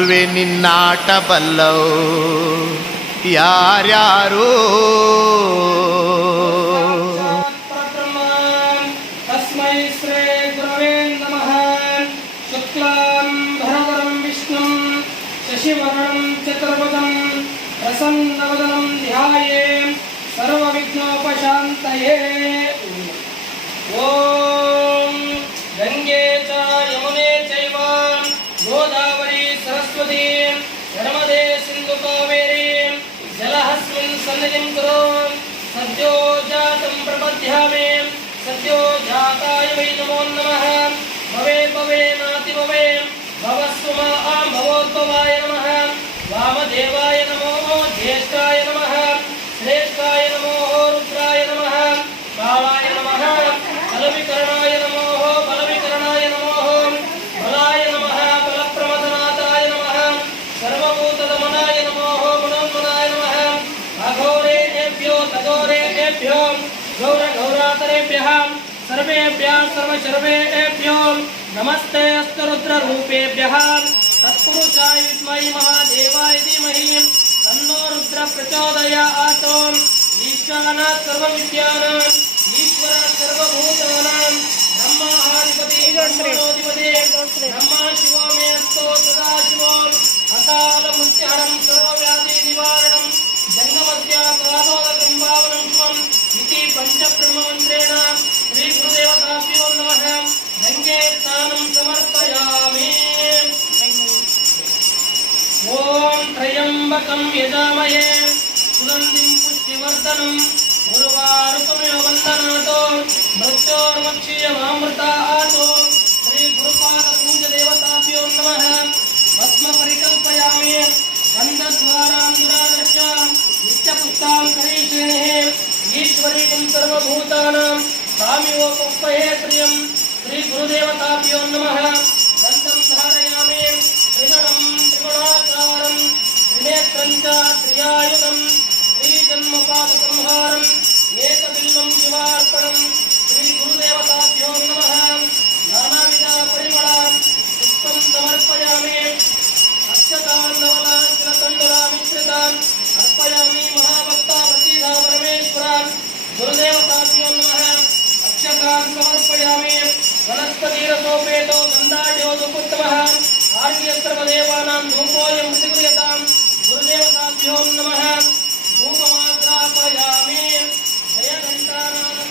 ಗುರುವೆ ನಿನ್ನಾಟ ಬಲ್ಲವು ಯಾರ್ಯಾರು. ತಸ್ಮೈ ಶ್ರೀ ಗುರವೇ ನಮಃ. ಶುಕ್ಲಾಂ ಭರಧರಂ ವಿಷ್ಣುಂ ಶಶಿವರ್ಣಂ ಚತುರ್ಭುಜಂ ಪ್ರಸನ್ನವದನಂ ಧ್ಯಾಯೇತ್ ಸರ್ವವಿಘ್ನೋಪಶಾಂತಯೇ. ಓಂ ಗಂಗೆ ಚ ಯಮುನೆ ಚೈವ ಗೋದಾವರಿ ಸರಸ್ವತಿ ನರ್ಮದೆ ಸಿಂಧು ಕಾವೇರಿ ಜಲಹಸ್ಮಿನ್ ಸನ್ನಿಧಿಂ ಕುರು. ಸದ್ಯೋ ಜಾತಂ ಪ್ರಪದ್ಯಾಮಿ ಸದ್ಯೋ ಜಾತಾಯ ವೈ ನಮೋ ನಮಃ. ಭವೇ ಭವೇ ನಾತಿ ಭವೇ ಭವಸ್ವ ಮಾಂ ಭವೋದ್ಭವಾಯ ನಮಃ. ವಾಮದೇವಾಯ ನಮೋ ಜ್ಯೇಷ್ಠಾಯ ನಮಃ. ಶ್ರೇಷ್ಠಾಯ ನಮೋ ರುದ್ರಾಯ ನಮಃ. ಕಾಲಾಯ ನಮಃ. ಬಲವಿಕರಣಾಯ ನಮೋ ಬಲವಿಕರಣಾಯ ನಮೋ. ಬಲಾಯ ನಮಃ. ಬಲಪ್ರಮಥನಾಥಾಯ ನಮಃ. ಸರ್ವಭೂತದಮನಾಯ ನಮೋ ಮನೋನ್ಮನಾಯ ನಮಃ. ಅಘೋರೇಭ್ಯೋ ತಘೋರೇಭ್ಯೋ ಗೌರ ಗೌರಾತರೇಭ್ಯಃ ಸರ್ವೇಭ್ಯಃ ಸರ್ವಶರ್ವೇಭ್ಯೋ ನಮಸ್ತೆ ಅಸ್ತು ರುದ್ರರೂಪೇಭ್ಯಃ. ತತ್ಪುರುಷಾಯ ವಿದ್ಮಹಿ ಮಹಾದೇವಾಯ ಧೀಮಹಿ ತನ್ನೋ ರುದ್ರ ಪ್ರಚೋದಯಾತ್. ಈಶಾನಾತ್ ಸರ್ವವಿದ್ಯಾನಾಂ ಈಶ್ವರ ಸರ್ವಭೂತಾನಾಂ ಬ್ರಹ್ಮಾಧಿಪತಿ ಬ್ರಹ್ಮಣೋಧಿಪತಿ ಬ್ರಹ್ಮ ಶಿವೋ ಮೇ ಅಸ್ತೋ ಸದಾ ಶಿವೋ. ಅಕಾಲ ಮೃತ್ಯುಹರಂ ಸರ್ವವ್ಯಾಧಿ ನಿವಾರಣಂ ಜಂಗಮಸ್ಯ ಕಾಲೋದಕಂ ಪಾವನಂ ಶಿವಂ ಇತಿ ಪಂಚಬ್ರಹ್ಮಮಂತ್ರೇಣ ಶ್ರೀ ಗುರುದೇವತಾಭ್ಯೋ ನಮಃ. ಗಂಗೆ ಸ್ನಾನಂ ಸಮರ್ಪಯಾಮಿ. ಓಂ ತ್ರಯಂಬಕಂ ಯಜಾಮಹೇ ಸುಗಂಧಿಂ ಪುಷ್ಟಿವರ್ಧನಂ ಉರ್ವಾರುಕಮಿವ ವಂದನಾತೋ ಮೃತ್ಯೋರ್ಮಕ್ಷೀಯಮಾಮೃತಾತೋ. ಶ್ರೀ ಗುರುಪಾದ ಪೂಜ್ಯ ದೇವತಾಭ್ಯೋ ನಮಃ. ಭಸ್ಮ ಪರಿಕಲ್ಪಯಾಮಿ. ಗಂಧದ್ವಾರಾಂ ದುರಾದರ್ಶ ನಿತ್ಯಪುಷ್ಟಾಂ ಕರೀಷೇಣಿ ಈಶ್ವರೀಕಂ ಸರ್ವಭೂತಾನಾಂ ಸ್ವಾಮಿವೋಪಹೇ ಶ್ರಿಯಂ. ಶ್ರೀ ಗುರುದೇವತಾಭ್ಯೋ ನಮಃ. ಗಂಧಂ ಧಾರಯಾಮಿ. ತ್ರಿಗಣಂ ತ್ರಿಗುಣಾಕಾರಂ ತ್ರಿನೇತ್ರಂ ಚ ತ್ರಿಯಾಯುಧಂ ಶ್ರೀಜನ್ಮಪಾಪಸಂಹಾರಂ ಏಕಬಿಲ್ವಂ ಶಿವಾರ್ಪಣಂ. ಶ್ರೀ ಗುರುದೇವತಾಭ್ಯೋ ನಮಃ. ನಾನಾವಿಧ ಪರಿಮಳ ಪುಷ್ಪಂ ಸಮರ್ಪಯಾಮಿ. ಅಕ್ಷತಾನ್ ನವಲಾನ್ ತಿಲತಂಡುಲಾನ್ ಮಿಶ್ರಿತಾನ್ ಅರ್ಪಯಾಮಿ. ಮಹಾಭಕ್ತ ಪ್ರಸೀದ ಪರಮೇಶ್ವರ. ಗುರುದೇವತಾಭ್ಯೋ ನಮಃ. ಅಕ್ಷತಾನ್ ಸಮರ್ಪಯಾಮಿ. ವನಸ್ಪತಿರಸೋಪೇತೋ ಗಂಧಾಢ್ಯೋ ಧೂಪೋತ್ತಮಃ ಆರ್ಯಸರ್ವದೇವಾನಾಂ ಧೂಪೋಯಂ ಪ್ರತಿಗೃಹ್ಯತಾಂ. ಗುರುದೇವತಾಭ್ಯೋ ನಮಃ. ಧೂಪಮಾತ್ರಾಪಯಾಮಿ. ಜಯ ಘಂಟಾನಾದಂ.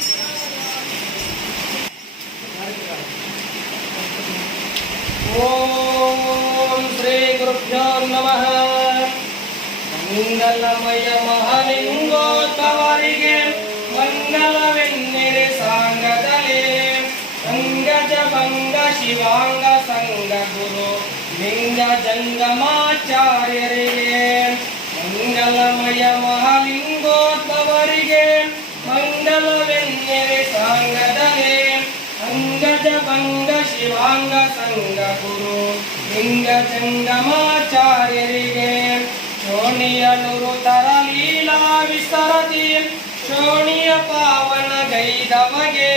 ಓಂ ಶ್ರೀ ಗುರುಭ್ಯೋ ನಮಃ. ಮಂಗಲಮಯ ಮಹಾಲಿಂಗೋದ್ಭವರಿಗೆ ಮಂಗಲವೆನ್ನಿರೆ ಸಾಂಗದಲೇ. ಅಂಗಜ ಭಂಗ ಶಿವಾಂಗ ಸಂಗ ಗುರು ಲಿಂಗ ಜಂಗಮಾಚಾರ್ಯರಿಗೆ. ಮಂಗಲಮಯ ಮಹಾಲಿಂಗೋದ್ಭವರಿಗೆ ಮಂಗಲವೆನ್ನಿರೆ ಸಾಂಗದಲೇ. ಅಂಗಜ ಭಂಗ ಶಿವಾಂಗ ಸಂಗ ಗುರು ಲಿಂಗ ಜಂಗಮಾಚಾರ್ಯರಿಗೆ. ಶೋಣಿಯನುರು ತರಲೀಲಾ ವಿಸರತಿ ಶೋಣಿಯ ಪಾವನ ಗೈದವಗೆ.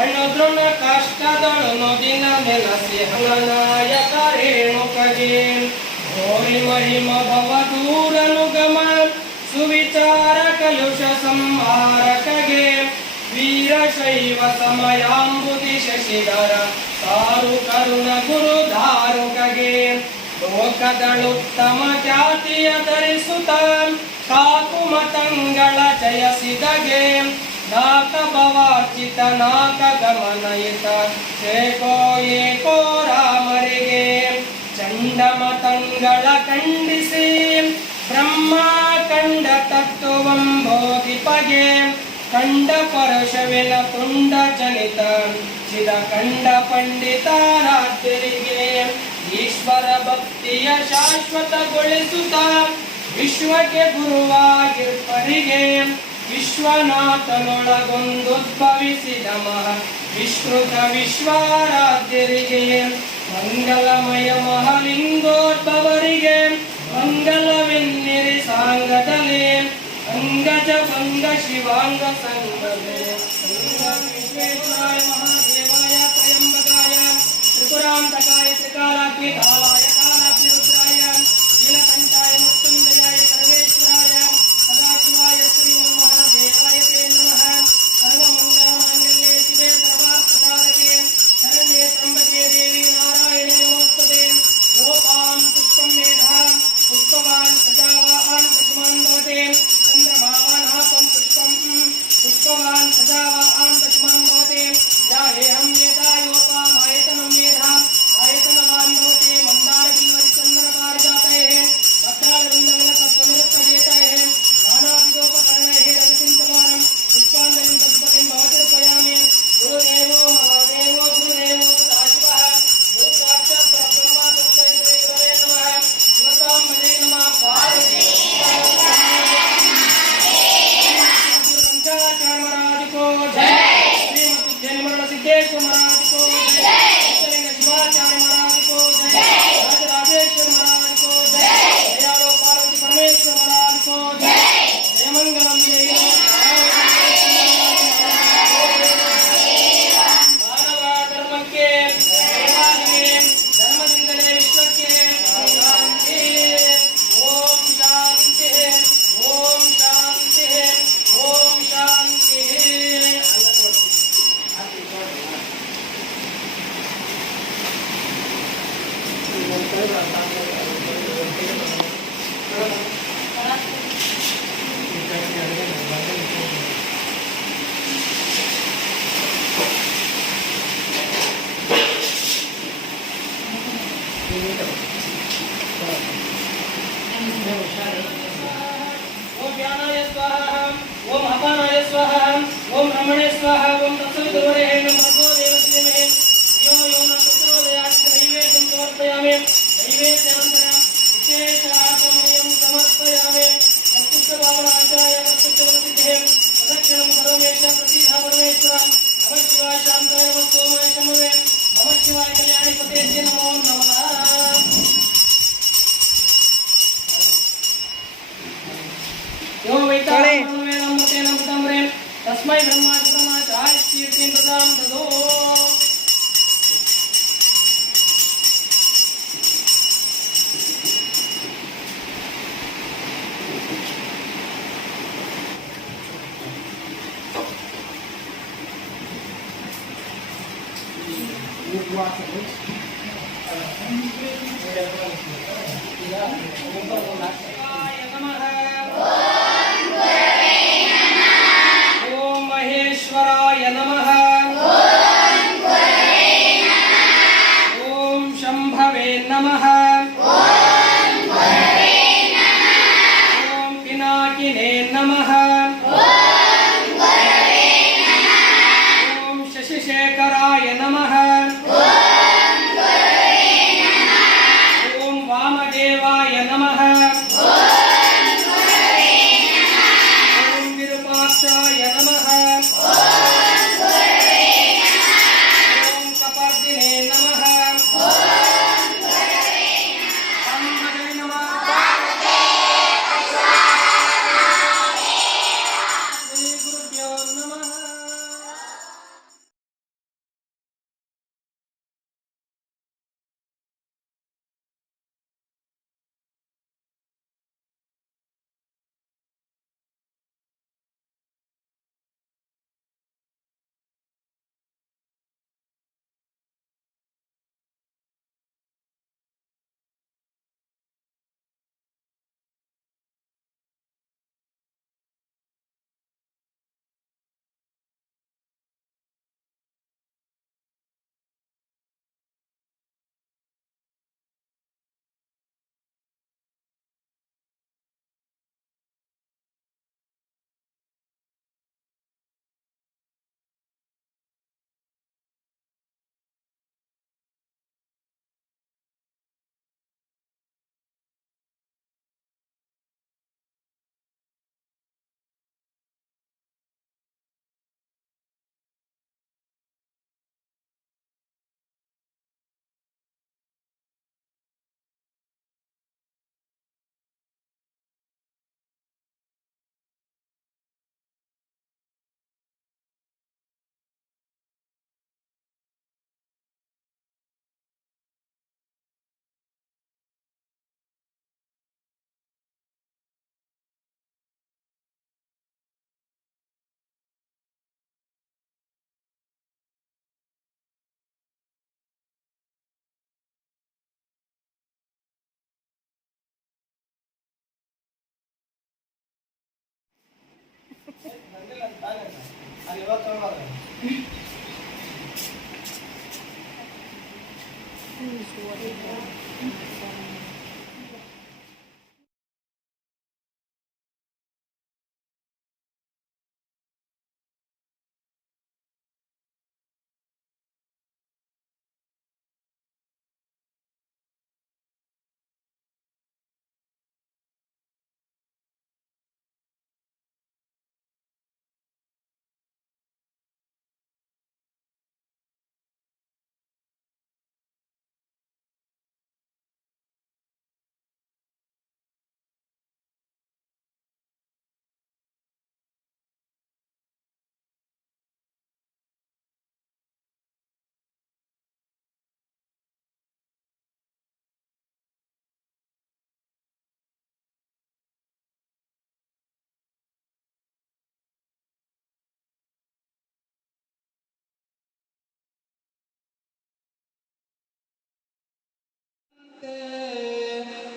ಅಣುದೃಣ ಕಷ್ಟದಳು ದಿನ ನೆಲಸಿ ಹನನಾಯಕ ರೇಣುಕಗೆ. ಘೋರಿ ಮಹಿಮ ಭವ ದೂರನುಗಮ ಸುವಿಚಾರ ಕಲುಷ ಸಂಹಾರಕಗೆ. ವೀರಶೈವ ಸಮಯಾಂಬುದಿ ಶಶಿಧರ ಸಾರು ಕರುಣ ಗುರು ಧಾರುಕಗೆ. ಲೋಕದಳುತ್ತಮ ಖ್ಯಾತಿಯ ಧರಿಸುತ್ತ ಕಾಕು ಮತಂಗಳ ಜಯಸಿದಗೆ. ನಾಕ ಭವಾರ್ಚಿತ ನಾಕ ಗಮನಯಿತ ಏಕೋ ಏಕೋ ರಾಮರಿಗೆ. ಚಂಡ ಮತಂಗಳ ಖಂಡಿಸಿ ಬ್ರಹ್ಮ ಕಂಡ ತತ್ವಂ ಬೋಧಿಪಗೆ. ಕಂಡ ಪರಶವಿನ ತುಂಡ ಜನಿತ ಚಿದ ಕಂಡ ಪಂಡಿತಾರಾಧ್ಯರಿಗೆ. ಈಶ್ವರ ಭಕ್ತಿಯ ಶಾಶ್ವತಗೊಳಿಸುತ್ತ ವಿಶ್ವಕ್ಕೆ ಗುರುವಾಗಿರ್ಪರಿಗೆ. ವಿಶ್ವನಾಥನೊಳಗೊಂದುದ್ಭವಿಸಿದ ಮಹ ವಿಶ್ರುತ ವಿಶ್ವಾರಾಧ್ಯರಿಗೆ. ಮಂಗಲಮಯ ಮಹಾಲಿಂಗೋದ್ಭವರಿಗೆ ಮಂಗಲವೆನ್ನಿರಿ ಸಾಂಗದಲೇ. ಅಂಗಜ ಭಂಗ ಶಿವಾಂಗ ಸಂಗದೆ. ವಿಶ್ವೇಶ್ವರಾಯ ಮಹಾದೇವಾಯ ತ್ರಯಂಬಕಾಯ ತ್ರಿಪುರಾಂತಕಾಯ ತ್ರಿಕಾಲಾಗ್ನಿ ಕಾಲಾಯ ಕಾಲಾಗ್ನಿ ರುದ್ರಾಯ स्वाहा ओम तत्सवितुर्वरेण्यं भर्गो देवस्य धीमहि यो यो न प्रचोदयात् नैवेद्यं समर्पयामि नैवेद्यानन्तरं विशेषाचमनीयं समर्पयामि तत्पुष्पभावनाचार्य तत्पुष्पवतिः प्रदक्षिणं करोमेष प्रसीद परमेश्वर नमः शिवाय शान्ताय नमः सोमाय शम्भवे नमः शिवाय कल्याणिपते नमो नमः यो वैतामृतेन तस्मै ब्रह्माचार्य कीर्तिं प्रदां ददो ओम महेश्वराय नमः ओम शंभवे नमः ओम पिनाकिने नमः ओम शशिशेखराय नमः ओम वामदेवाय नमः ओम विरूपाक्षाय नमः ओम कपर्दिने नमः अंबरे नमः श्री गुरुभ्यो नमः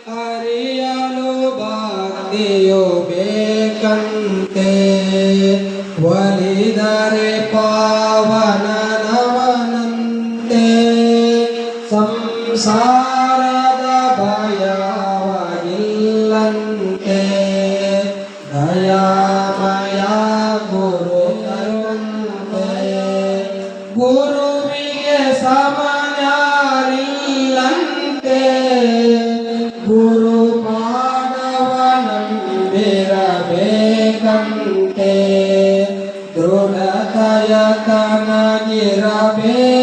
ಹರಿಯಲು ಭಕ್ತಿಯು ಬೇಕಂತೆ ಒಲಿದರೆ ಪಾವನನವನಂತೆ ಸಂಸಾರದ ಭಯವಾಗಿಲ್ಲಂತೆ ದಯಾಮಯ ಗುರು ಕರುಣಂತೆ ಗುರುವಿಗೆ ಸಮನಾರಿಲ್ಲಂತೆ ಗುರು ಪಾದವನಂಬಿರಬೇಕಂತೆ ದೃಢತೆಯ ತನಗಿರಬೇಕು